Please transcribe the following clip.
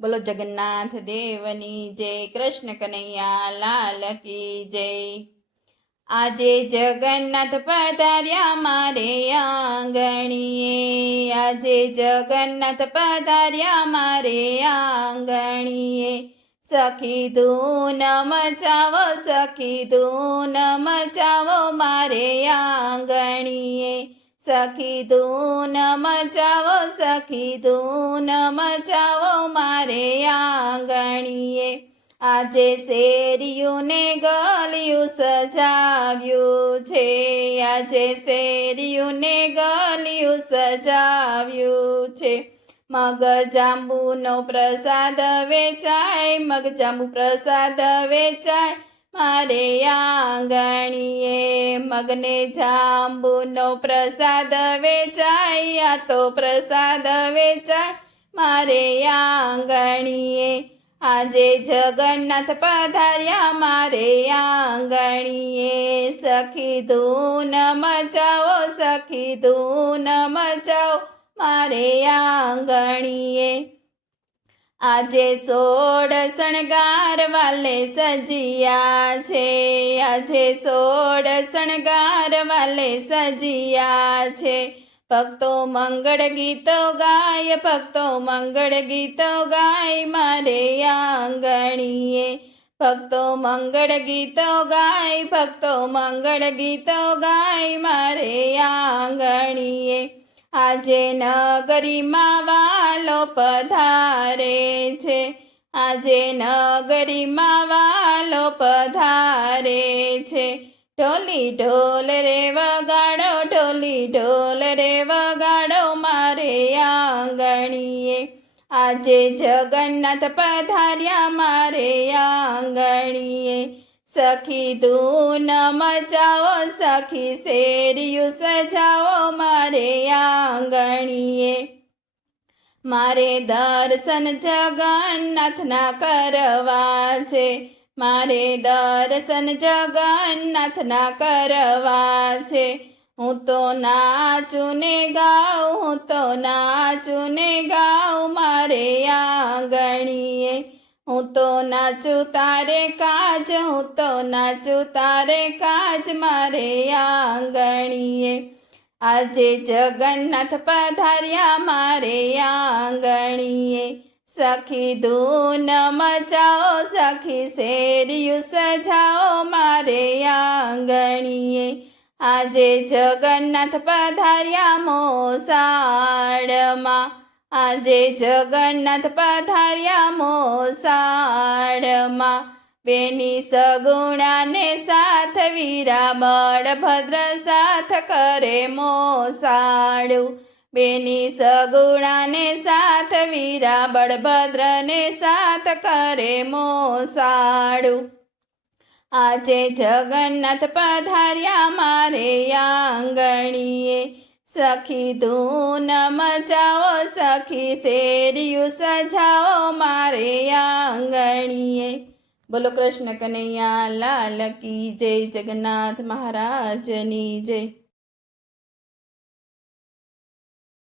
બોલો જગન્નાથ દેવની જય, કૃષ્ણ કનૈયા લાલ કી જય। આજે જગન્નાથ પધાર્યા મારે આંગણીએ, આજે જગન્નાથ પધાર્યા મારે આંગણીએ। સખી ધૂન મચાવો, સખી ધૂન મચાવો મારે આંગણીએ। સખી ધૂન મચાવો, સખી ધૂન મચાવો મારે આંગણીએ। આજે શેરિયું ને ગલિયું સજાવ્યું છે, આજે શેરિયું ને ગલિયું સજાવ્યું છે। મગજાંબુનો પ્રસાદ વેચાય, મગજાંબુ પ્રસાદ વેચાય મારે આંગણીએ। મગને જાંબુનો પ્રસાદ વેચાય, આ તો પ્રસાદ વેચાય મારે આંગણીએ। આજે જગન્નાથ પધાર્યા મારે આંગણીએ। સખી ધૂન મચાવો, સખી ધૂન મચાવો મારે આંગણીએ। આજે સોળ શણગાર વાલે સજિયા છે, આજે સોળ શણગાર વાલે સજિયા છે। ભક્તો મંગળ ગીતો ગાય, ભક્તો મંગળ ગીતો ગાય મારે આંગણીએ। ભક્તો મંગળ ગીતો ગાય, ભક્તો મંગળ ગીતો ગાય મારે આંગણીએ। આજે નગરીમાં વાલો પધારે છે, આજે નગરીમાં વાલો પધારે છે। ઢોલી ઢોલ રે વગાડો, ઢોલી ઢોલ રે વગાડો મારે આંગણીએ। આજે જગન્નાથ પધાર્યા મારે આંગણીએ। સખી ધૂન મચાવો, સખી શેરિયું સજાવો મારે આંગણીએ। મારે દર્શન જગન્નાથના કરવા છે, મારે દર્શન જગન્નાથના કરવા છે। હું તો નાચું ને ગાઉં, હું તો નાચું ને ગાઉં મારે આંગણીએ। હું તો નાચું તારે કાજ, હું તો નાચું તારે કાજ મારે આંગણીએ। આજે જગન્નાથ પધાર્યા મારે આંગણીએ। સખી ધૂન મચાવો, સખી શેરિયું સજાવો મારે આંગણીએ। આજે જગન્નાથ પધાર્યા મોસાળમાં, આજે જગન્નાથ પધાર્યા મોસાળમાં। બેની સગુણાને સાથ વીરા બળભદ્ર સાથ કરે મોસાળું। બેની સગુણાને સાથ વીરા બળભદ્રને સાથ કરે મોસાળું। આજે જગન્નાથ પધાર્યા મારે આંગણીએ। સખી ધૂન મચાવો, સખી શેરિયું સજાવો મારે આંગણીએ। બોલો કૃષ્ણ કનૈયા લાલ કી જય, જગન્નાથ મહારાજની જય।